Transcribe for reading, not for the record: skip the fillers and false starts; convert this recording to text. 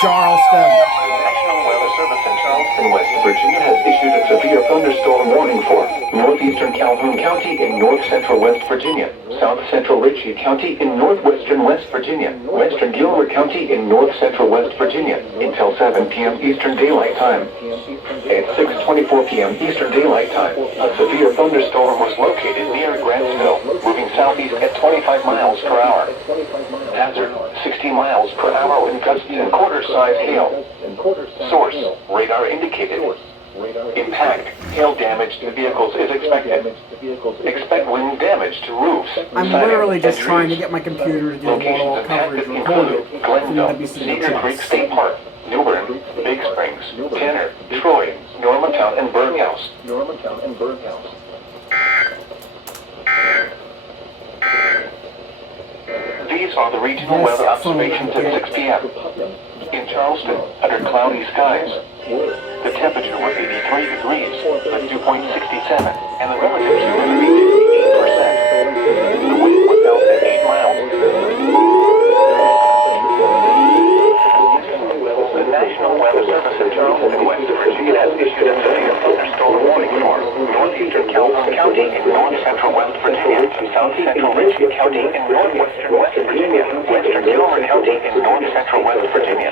Charleston. The National Weather Service in Charleston, West Virginia has issued a severe thunderstorm warning for northeastern Calhoun County in north-central West Virginia, south-central Ritchie County in northwestern West Virginia, western Gilmer County in north-central West Virginia until 7 p.m. Eastern Daylight Time. At 6:24 p.m. Eastern Daylight Time, a severe thunderstorm was located near Grantsville, moving southeast at 25 miles per hour. Hazard, 60 miles per hour with gusts and quarter-size hail. Source, radar indicated. Impact, hail damage to vehicles is expected. Expect wind damage to roofs. I'm literally just trying to get my computer to do Locations coverage impacted recorded. include Glendale, Cedar Creek State Park, New Bern, Big Springs, Tanner, Troy, Normantown, and Birdhouse. These are the regional weather observations at 6 p.m. In Charleston, under cloudy skies. The temperature was 83 degrees, with dew point 67, and the relative humidity 88%. The wind was out at 8 miles. The National Weather Service in Charleston, West Virginia has issued a severe thunderstorm warning for northeastern Calhoun County in north-central West Virginia, south-central Ritchie County in northwestern West Virginia, western Gilmer County in north-central West Virginia.